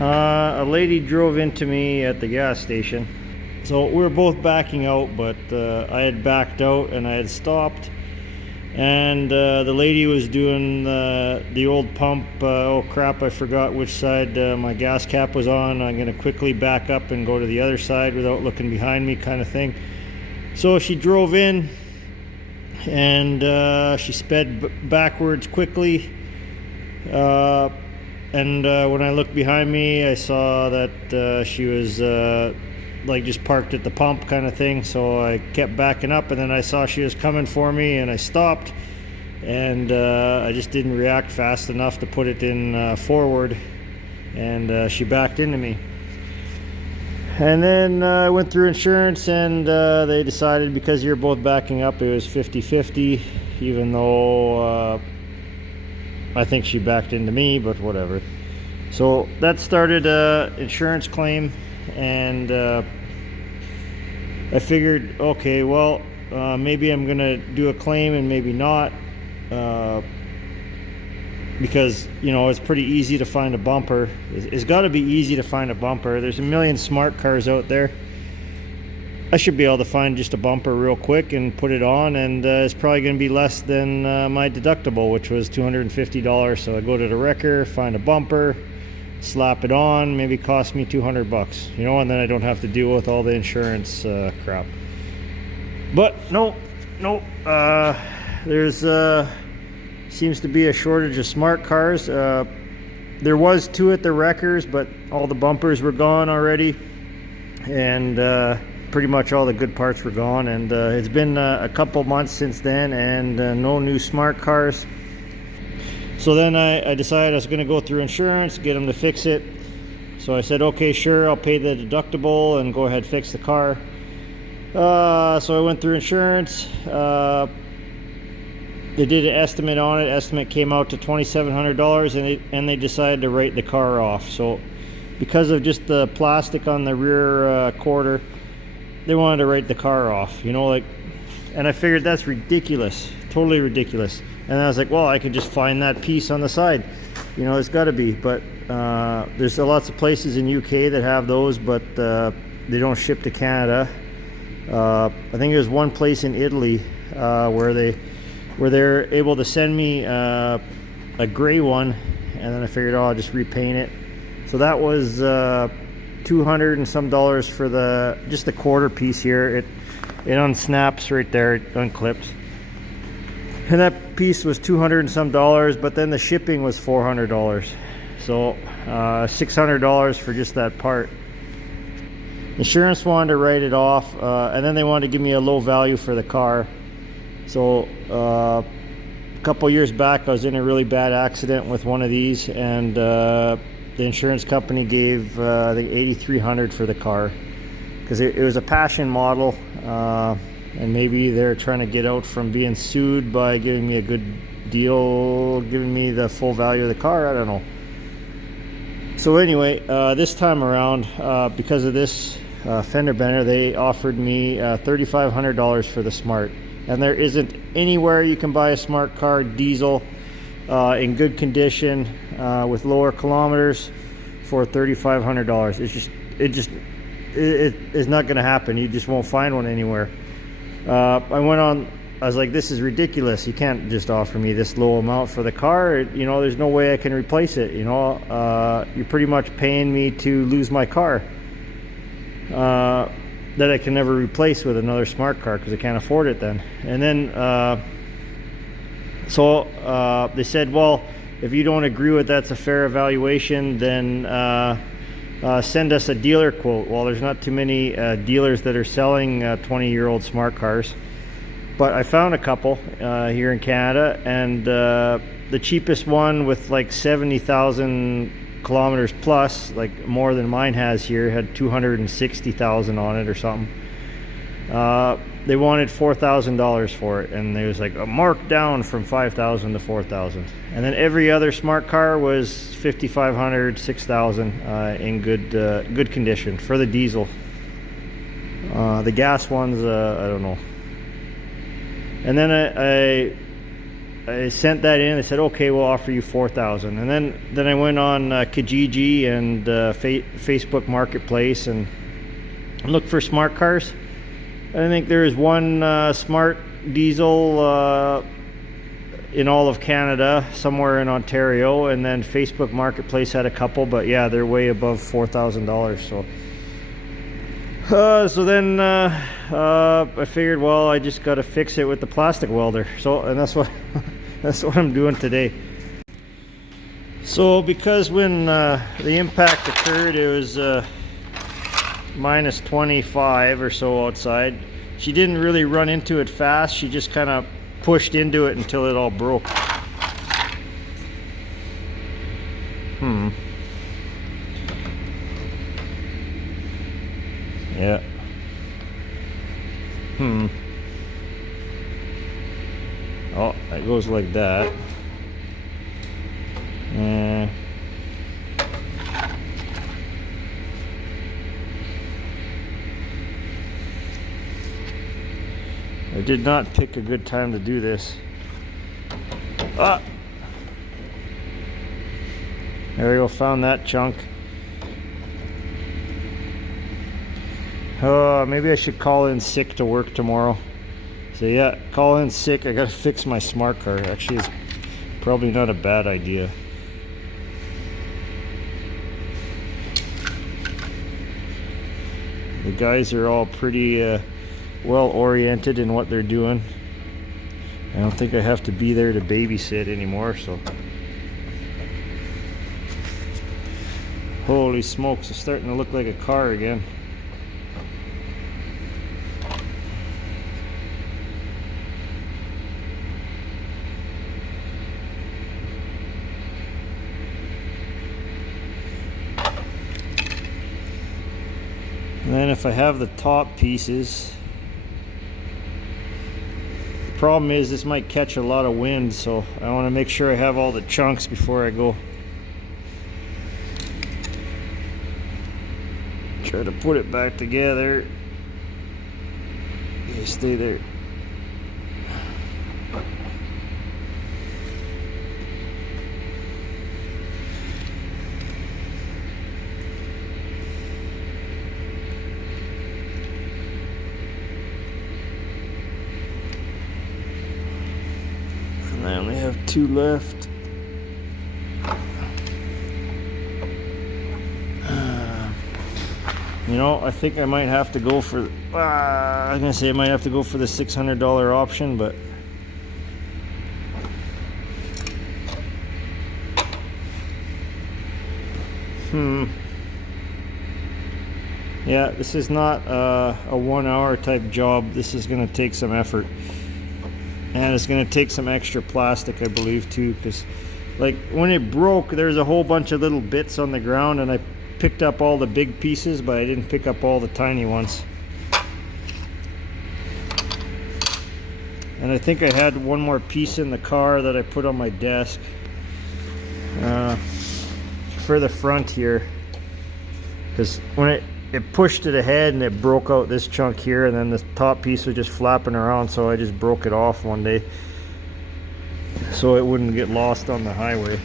A lady drove into me at the gas station. So we were both backing out, but I had backed out and I had stopped. And the lady was doing the old pump. Oh crap, I forgot which side my gas cap was on. I'm going to quickly back up and go to the other side without looking behind me, kind of thing. So she drove in and she sped backwards quickly. And when I looked behind me, I saw that she was like just parked at the pump kind of thing. So I kept backing up, and then I saw she was coming for me, and I stopped. And I just didn't react fast enough to put it in forward, and she backed into me. And then I went through insurance, and they decided because you're both backing up, it was 50-50, even though I think she backed into me, but whatever. So that started an insurance claim, and I figured, okay, well, maybe I'm gonna do a claim and maybe not, because you know it's pretty easy to find a bumper. It's got to be easy to find a bumper. There's a million smart cars out there. I should be able to find just a bumper real quick and put it on, and it's probably going to be less than my deductible, which was $250. So I go to the wrecker, find a bumper, slap it on, maybe cost me $200, you know, and then I don't have to deal with all the insurance crap. But no, there's seems to be a shortage of smart cars. There was two at the wreckers, but all the bumpers were gone already, and pretty much all the good parts were gone. And it's been a couple months since then, and no new smart cars. So then I decided I was going to go through insurance, get them to fix it. So I said, okay, sure, I'll pay the deductible and go ahead fix the car. So I went through insurance. They did an estimate on it. Estimate came out to $2,700, and they decided to write the car off. So because of just the plastic on the rear quarter, they wanted to write the car off, you know, like, and I figured that's ridiculous, totally ridiculous. And I was like, well, I could just find that piece on the side, you know, it's got to be. But there's lots of places in UK that have those, but they don't ship to Canada. I think there's one place in Italy where they're able to send me a gray one, and then I figured, oh, I'll just repaint it. So that was $200 and some for just the quarter piece here. It unsnaps right there, it unclips. And that piece was $200 and some, but then the shipping was $400. So $600 for just that part. Insurance wanted to write it off, and then they wanted to give me a low value for the car. So a couple years back, I was in a really bad accident with one of these, and the insurance company gave I think $8,300 for the car, because it was a passion model, and maybe they're trying to get out from being sued by giving me a good deal, giving me the full value of the car. I don't know. So anyway, this time around, because of this fender bender, they offered me $3,500 for the Smart. And there isn't anywhere you can buy a smart car diesel in good condition with lower kilometers for $3,500. It's not going to happen. You just won't find one anywhere. I was like, this is ridiculous. You can't just offer me this low amount for the car. You know, there's no way I can replace it. You know, you're pretty much paying me to lose my car that I can never replace with another smart car, because I can't afford it then. And then they said, well, if you don't agree with that's a fair evaluation, then send us a dealer quote. Well, there's not too many dealers that are selling 20-year-old smart cars, but I found a couple here in Canada, and the cheapest one with like 70,000 kilometers plus, like more than mine has here, had 260,000 on it or something. They wanted $4,000 for it, and it was like a mark down from 5,000 to 4,000. And then every other smart car was 5,500, 6,000 in good condition for the diesel. The gas ones, I don't know. And then I I sent that in. They said, okay, we'll offer you $4,000. And then I went on Kijiji and Facebook Marketplace and looked for smart cars. I think there is one smart diesel in all of Canada, somewhere in Ontario, and then Facebook Marketplace had a couple, but yeah, they're way above $4,000. So then I figured, well, I just got to fix it with the plastic welder. And that's what that's what I'm doing today. So because when the impact occurred, it was minus 25 or so outside. She didn't really run into it fast. She just kind of pushed into it until it all broke. Yeah. Oh, it goes like that. I did not pick a good time to do this. Ah! There we go, found that chunk. Maybe I should call in sick to work tomorrow. So yeah, call in sick. I gotta fix my smart car. Actually, it's probably not a bad idea. The guys are all pretty well oriented in what they're doing. I don't think I have to be there to babysit anymore, so. Holy smokes, it's starting to look like a car again. And then if I have the top pieces, the problem is this might catch a lot of wind, so I want to make sure I have all the chunks before I go. Try to put it back together. Okay, stay there. And I only have 2 left. You know, I think I might have to go for, I was gonna say I might have to go for the $600 option, but yeah, this is not a 1 hour type job. This is gonna take some effort, and it's gonna take some extra plastic, I believe, too, because like when it broke, there's a whole bunch of little bits on the ground, and I picked up all the big pieces, but I didn't pick up all the tiny ones. And I think I had one more piece in the car that I put on my desk for the front here, because when it pushed it ahead and it broke out this chunk here, and then the top piece was just flapping around, so I just broke it off one day so it wouldn't get lost on the highway.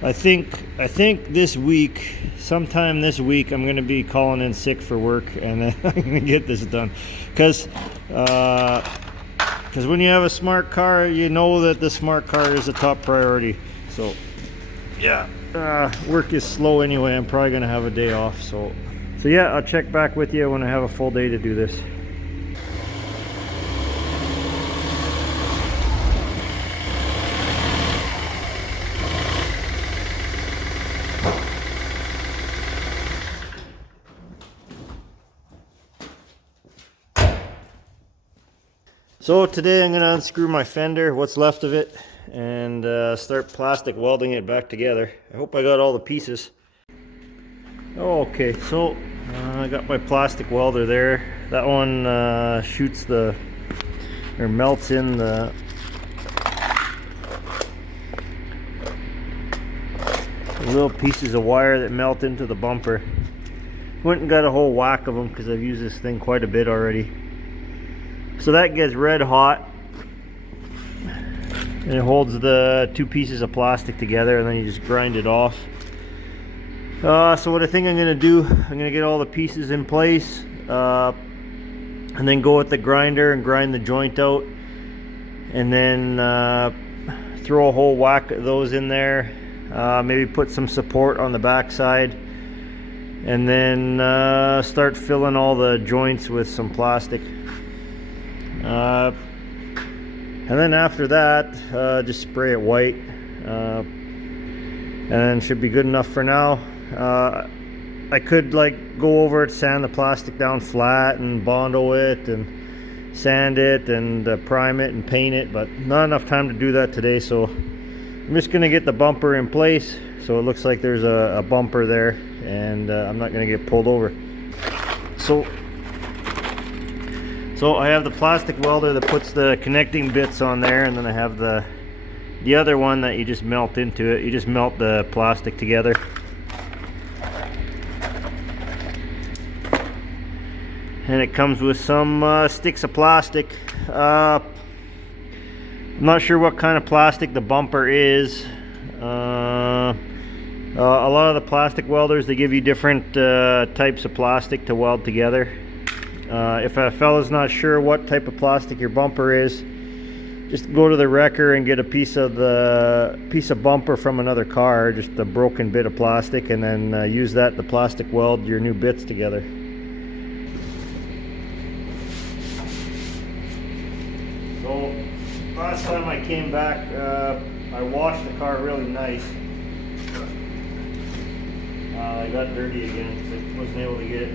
I think this week, sometime this week, I'm going to be calling in sick for work, and then I'm going to get this done. Because when you have a smart car, you know that the smart car is a top priority. So, yeah, work is slow anyway. I'm probably going to have a day off. So yeah, I'll check back with you when I have a full day to do this. So today I'm going to unscrew my fender, what's left of it, and start plastic welding it back together. I hope I got all the pieces. Okay, so I got my plastic welder there. That one shoots or melts in the little pieces of wire that melt into the bumper. Went and got a whole whack of them because I've used this thing quite a bit already. So that gets red hot, and it holds the two pieces of plastic together, and then you just grind it off. So what I think I'm going to do, I'm going to get all the pieces in place, and then go with the grinder and grind the joint out, and then throw a whole whack of those in there, maybe put some support on the back side, and then start filling all the joints with some plastic. And then after that, just spray it white, and then should be good enough for now. I could like go over it, sand the plastic down flat and bondo it and sand it and prime it and paint it, but not enough time to do that today, so I'm just gonna get the bumper in place so it looks like there's a bumper there, and I'm not gonna get pulled over. So I have the plastic welder that puts the connecting bits on there, and then I have the other one that you just melt into it. You just melt the plastic together. And it comes with some sticks of plastic. I'm not sure what kind of plastic the bumper is. A lot of the plastic welders, they give you different types of plastic to weld together. If a fella's not sure what type of plastic your bumper is, just go to the wrecker and get a piece of bumper from another car, just a broken bit of plastic, and then use that to plastic weld your new bits together. So last time I came back, I washed the car really nice. I got dirty again because I wasn't able to get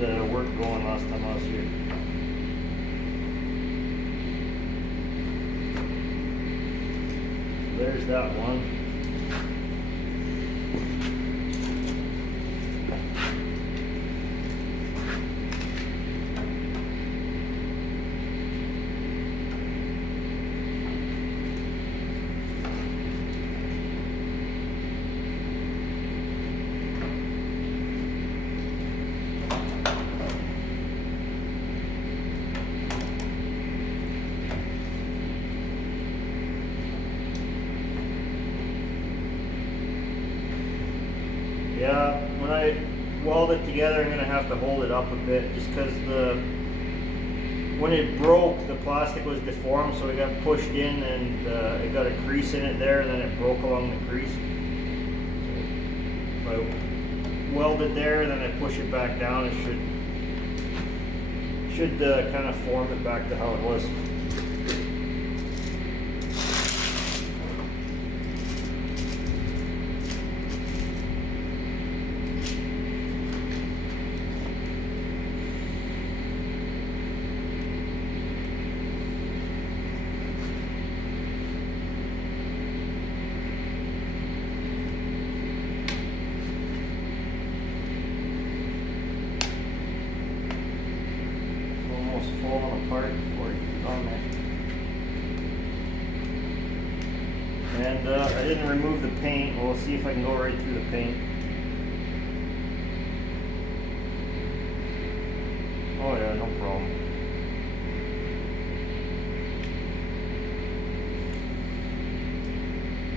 the work going last time I was here. So there's that one. Yeah, when I weld it together, I'm going to have to hold it up a bit, just because when it broke, the plastic was deformed, so it got pushed in, and it got a crease in it there, and then it broke along the crease. So if I weld it there, then I push it back down, it should kind of form it back to how it was. Falling apart before you get on there. And I didn't remove the paint. We'll see if I can go right through the paint. Oh yeah, no problem.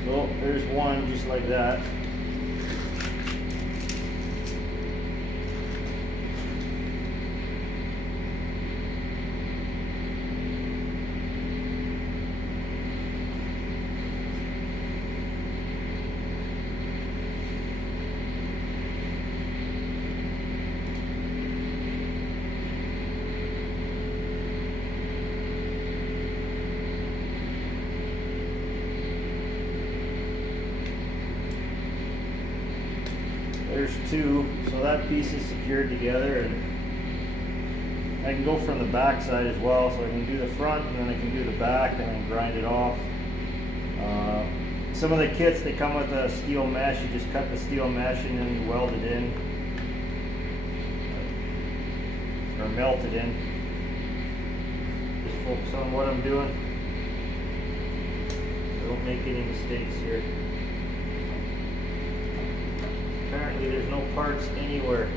So there's one just like that. There's two, so that piece is secured together, and I can go from the back side as well, so I can do the front and then I can do the back and then grind it off. Some of the kits, they come with a steel mesh. You just cut the steel mesh and then you weld it in, or melt it in. Just focus on what I'm doing. Don't make any mistakes here. Apparently there's no parts anywhere.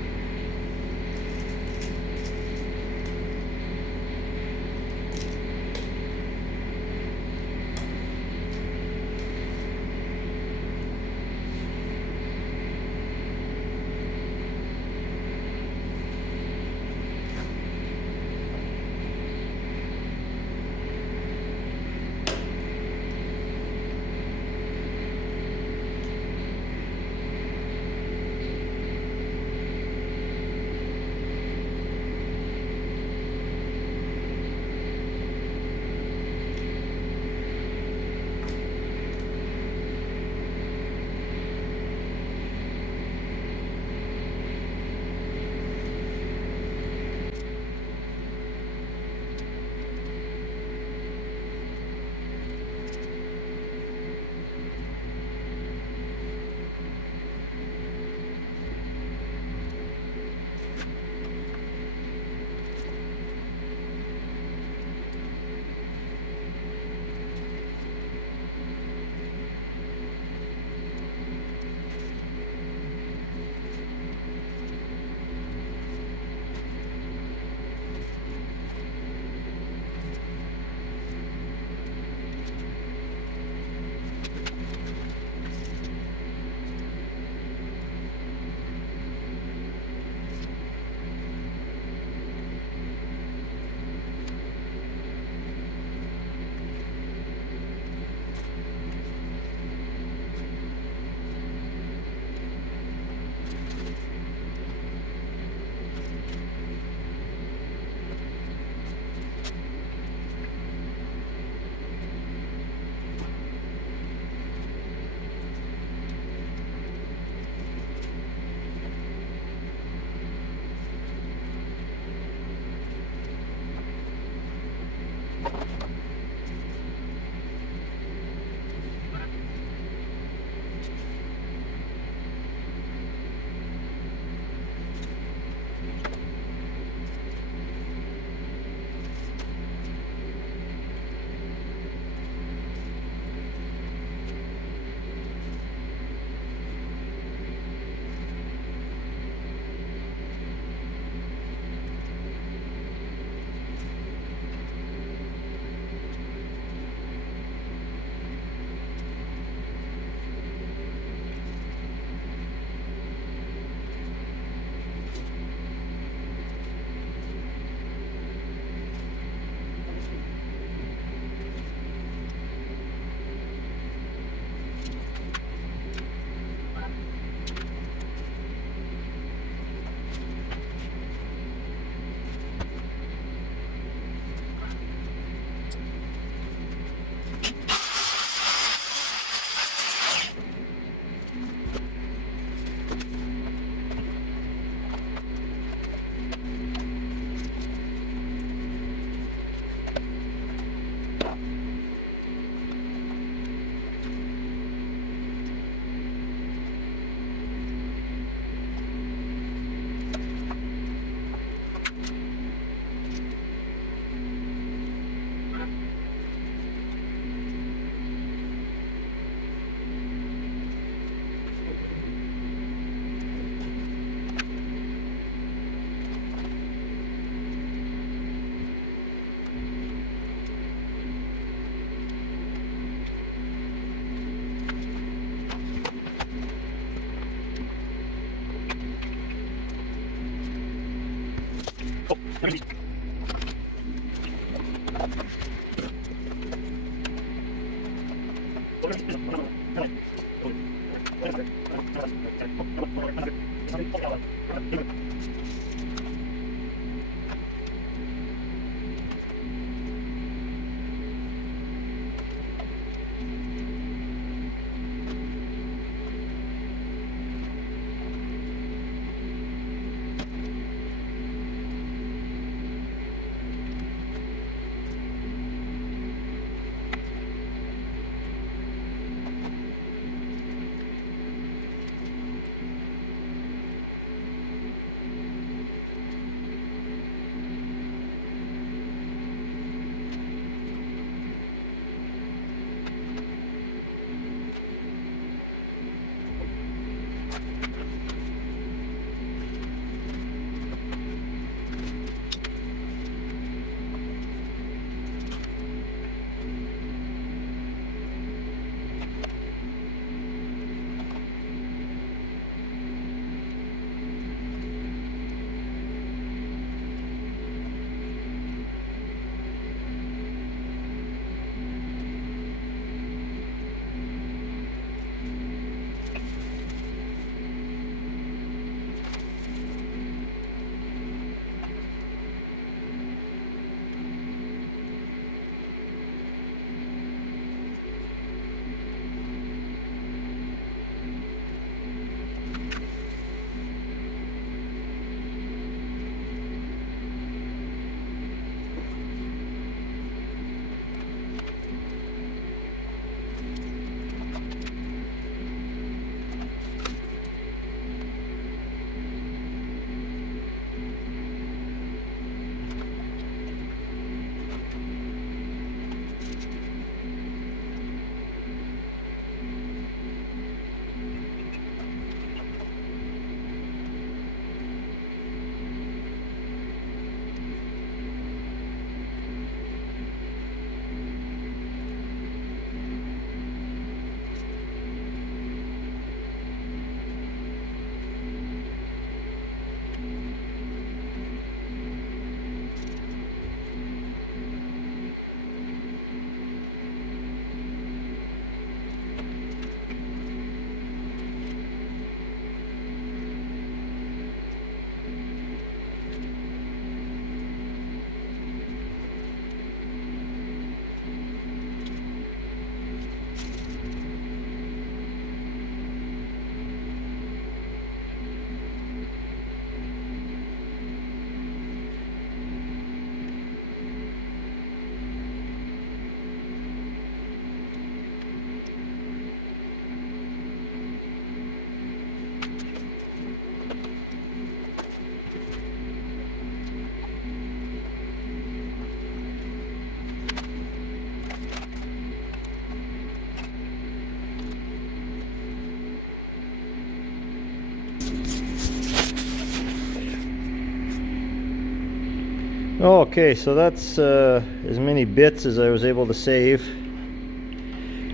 Okay, so that's as many bits as I was able to save.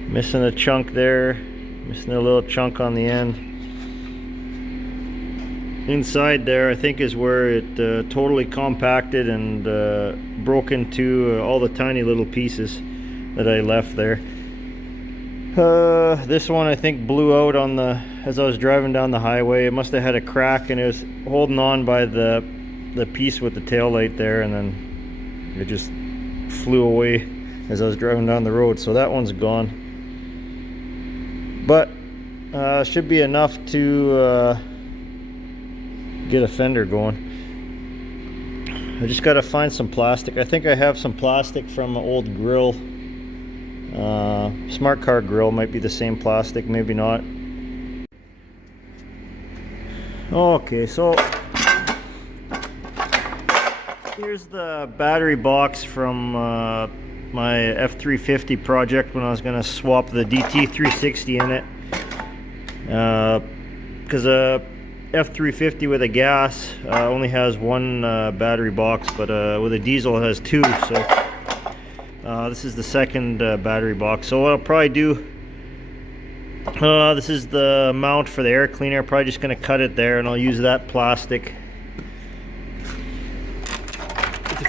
Missing a chunk there, missing a little chunk on the end. Inside there, I think, is where it totally compacted and broke into all the tiny little pieces that I left there. This one I think blew out on the as I was driving down the highway. It must have had a crack and it was holding on by the piece with the tail light there, and then it just flew away as I was driving down the road. So that one's gone, but should be enough to get a fender going. I just got to find some plastic. I think I have some plastic from an old grill. Smart car grill, might be the same plastic, maybe not. Okay, so here's the battery box from my F350 project when I was going to swap the DT360 in it. Because F350 with a gas only has one battery box, but with a diesel it has two. So this is the second battery box. So what I'll probably do, this is the mount for the air cleaner. I'm probably just going to cut it there, and I'll use that plastic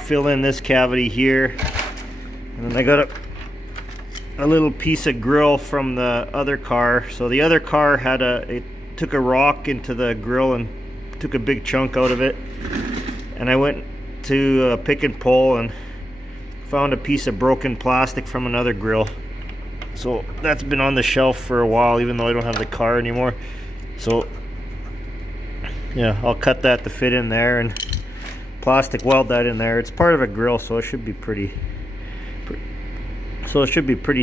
fill in this cavity here. And then I got a little piece of grill from the other car. So the other car had it took a rock into the grill and took a big chunk out of it. And I went to pick and pull and found a piece of broken plastic from another grill. So that's been on the shelf for a while, even though I don't have the car anymore. So yeah, I'll cut that to fit in there and plastic weld that in there. It's part of a grill, so it should be pretty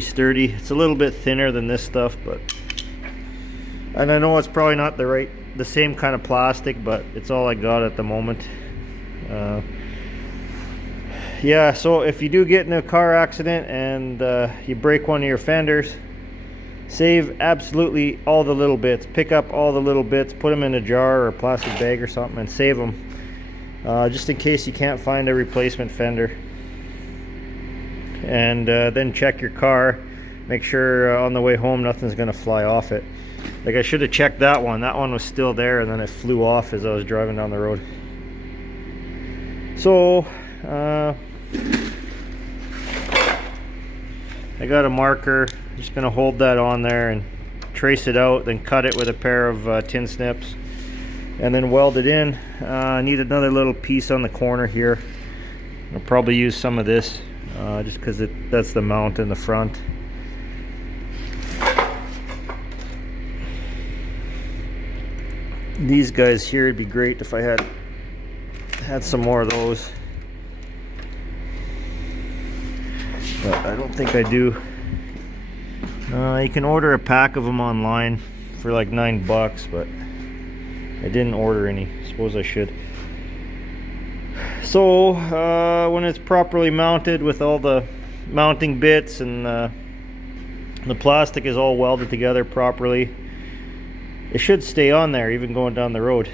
sturdy. It's a little bit thinner than this stuff, but, and I know it's probably not the same kind of plastic, but it's all I got at the moment. Yeah, so if you do get in a car accident and you break one of your fenders, save absolutely all the little bits. Pick up all the little bits, put them in a jar or a plastic bag or something, and save them, just in case you can't find a replacement fender. And then check your car. Make sure on the way home nothing's going to fly off it. Like, I should have checked that one. That one was still there, and then it flew off as I was driving down the road. So I got a marker. Just going to hold that on there and trace it out, then cut it with a pair of tin snips, and then weld it in. I need another little piece on the corner here. I'll probably use some of this just because that's the mount in the front. These guys here, it'd be great if I had some more of those, but I don't think I do. You can order a pack of them online for like $9, but I didn't order any. Suppose I should. So when it's properly mounted with all the mounting bits and the plastic is all welded together properly, it should stay on there even going down the road.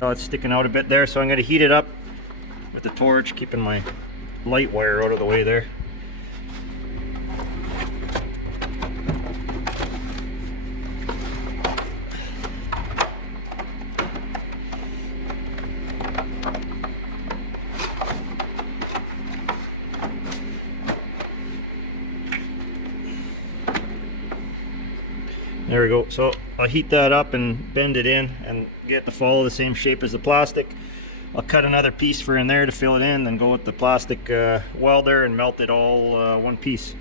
Oh, it's sticking out a bit there, so I'm going to heat it up with the torch, keeping my light wire out of the way there. There we go. So I'll heat that up and bend it in and get it to follow the same shape as the plastic. I'll cut another piece for in there to fill it in, then go with the plastic welder and melt it all one piece.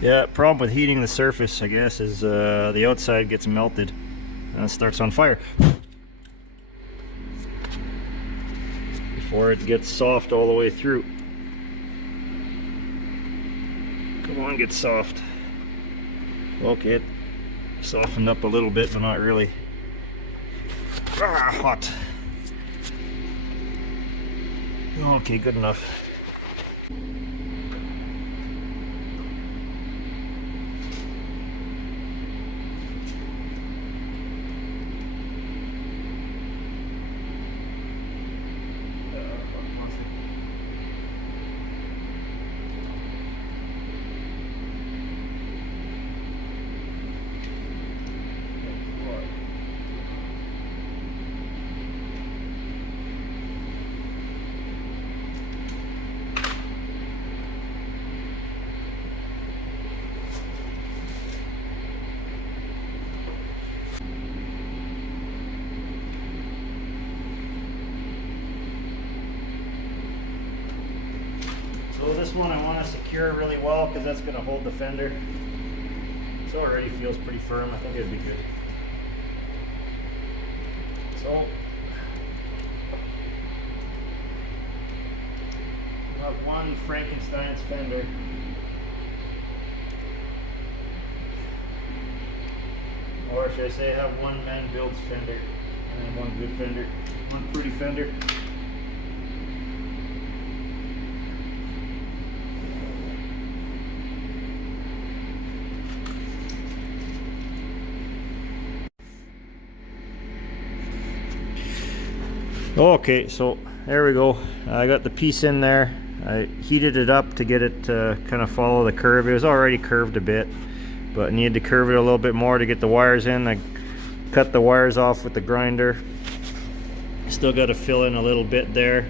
Yeah, problem with heating the surface, I guess, is the outside gets melted and it starts on fire before it gets soft all the way through. Come on, get soft. Okay, it softened up a little bit, but not really. Ah, hot. Okay, good enough. So this one I want to secure really well because that's going to hold the fender. This already feels pretty firm. I think it'd be good. So I have one Frankenstein's fender. Or should I say I have one MANBUILDS fender and then one good fender, one pretty fender. Okay, so there we go. I got the piece in there. I heated it up to get it to kind of follow the curve. It was already curved a bit, but I needed to curve it a little bit more to get the wires in. I cut the wires off with the grinder. Still got to fill in a little bit there.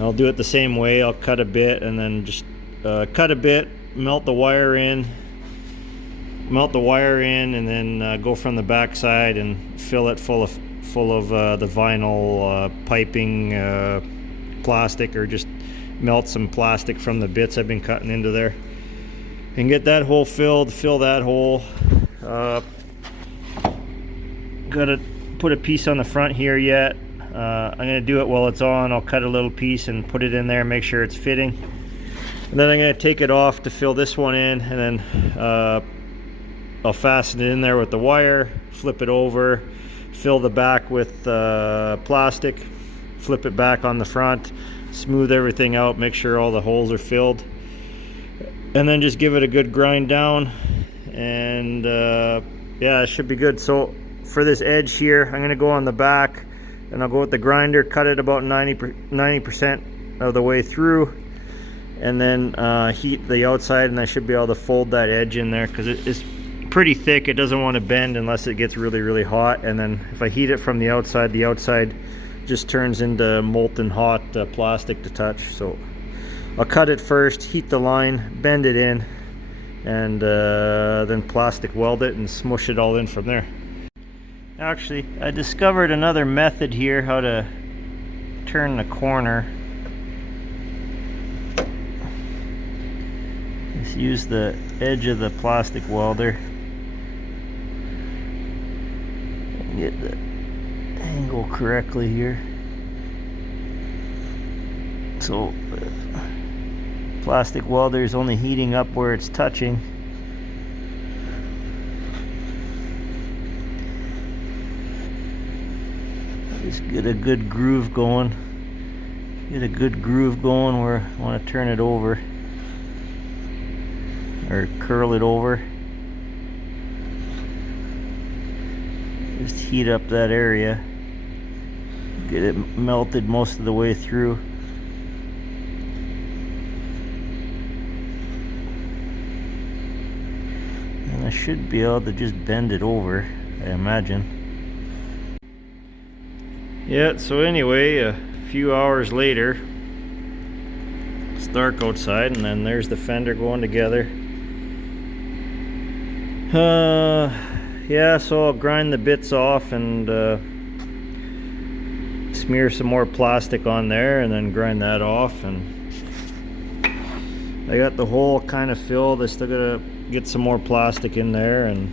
I'll do it the same way. I'll cut a bit and then just cut a bit, melt the wire in, melt the wire in, and then go from the back side and fill it full of the vinyl piping, plastic, or just melt some plastic from the bits I've been cutting into there, and get that hole filled. Fill that hole. Gotta put a piece on the front here yet. I'm gonna do it while it's on. I'll cut a little piece and put it in there, make sure it's fitting, and then I'm gonna take it off to fill this one in, and then I'll fasten it in there with the wire, flip it over, fill the back with plastic, flip it back on the front, smooth everything out, make sure all the holes are filled, and then just give it a good grind down, and yeah, it should be good. So for this edge here, I'm going to go on the back, and I'll go with the grinder, cut it about 90% of the way through, and then heat the outside, and I should be able to fold that edge in there, because it's pretty thick. It doesn't want to bend unless it gets really, really hot, and then if I heat it from the outside just turns into molten hot plastic to touch. So I'll cut it first, heat the line, bend it in, and then plastic weld it and smush it all in from there. Actually, I discovered another method here, how to turn the corner. Just use the edge of the plastic welder. Get the angle correctly here. So the plastic welder is only heating up where it's touching. Just get a good groove going. Get a good groove going where I want to turn it over, or curl it over. Just heat up that area. Get it melted most of the way through. And I should be able to just bend it over, I imagine. Yeah, so anyway, a few hours later, it's dark outside, and then there's the fender going together. Yeah, so I'll grind the bits off and smear some more plastic on there, and then grind that off, and I got the hole kind of filled. I still gotta get some more plastic in there, and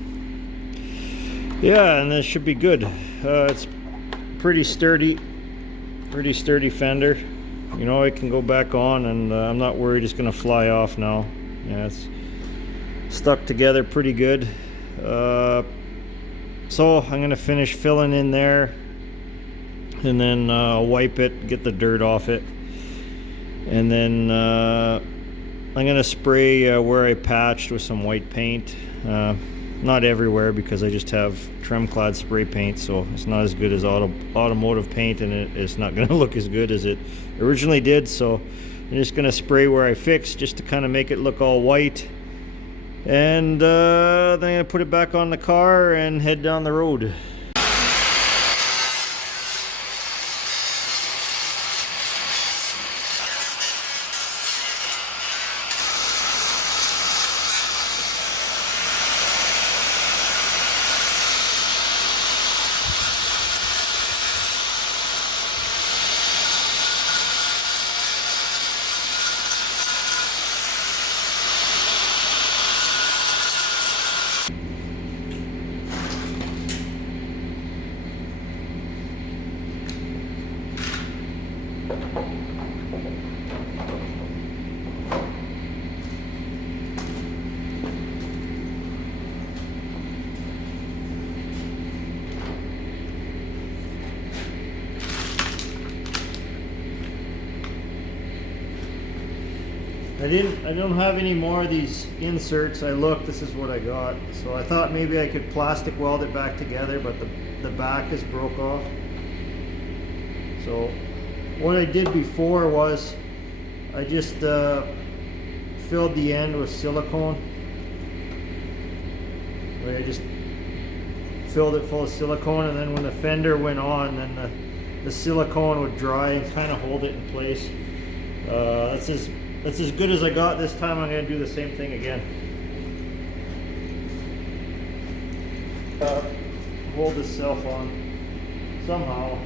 yeah, and this should be good. It's pretty sturdy fender. You know, it can go back on, and I'm not worried it's gonna fly off now. Yeah, it's stuck together pretty good. So I'm gonna finish filling in there, and then wipe it, get the dirt off it, and then I'm gonna spray where I patched with some white paint. Not everywhere, because I just have trim-clad spray paint, so it's not as good as automotive paint, and it's not going to look as good as it originally did. So I'm just going to spray where I fixed, just to kind of make it look all white, and then I'm going to put it back on the car and head down the road. I don't have any more of these inserts. I looked, this is what I got. So I thought maybe I could plastic weld it back together, but the back is broke off. So what I did before was I just filled the end with silicone. I just filled it full of silicone, and then when the fender went on, then the silicone would dry and kind of hold it in place. That's as good as I got this time. I'm going to do the same thing again. hold itself on somehow.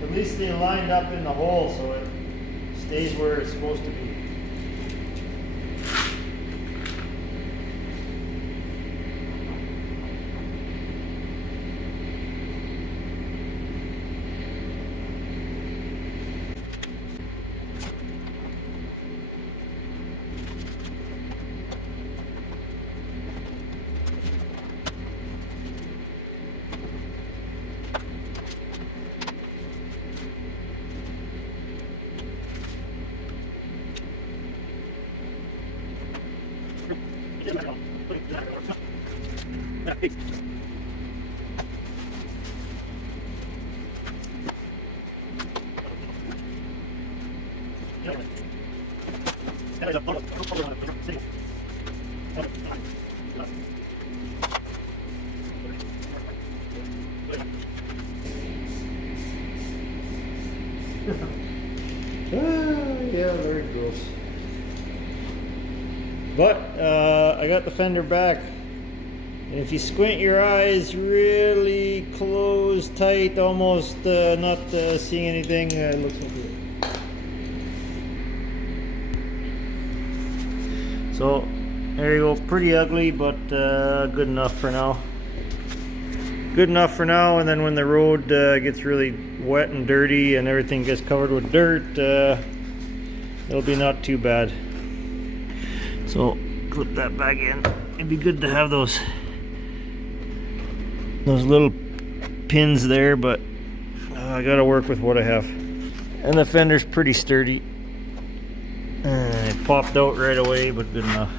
At least they lined up in the hole so it stays where it's supposed to be. Yeah, there it goes. But I got the fender back, and if you squint your eyes really close, tight, almost not seeing anything, it looks like it. So there you go, pretty ugly, but good enough for now. Good enough for now, and then when the road gets really wet and dirty and everything gets covered with dirt, it'll be not too bad. So clip that back in. It'd be good to have those little pins there, but I gotta work with what I have. And the fender's pretty sturdy. It popped out right away, but good enough.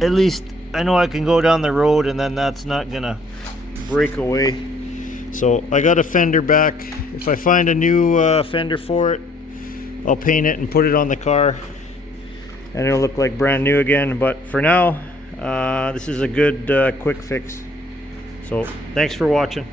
At least I know I can go down the road and then that's not gonna break away. So I got a fender back. If I find a new fender for it, I'll paint it and put it on the car and it'll look like brand new again. But for now, this is a good quick fix. So thanks for watching.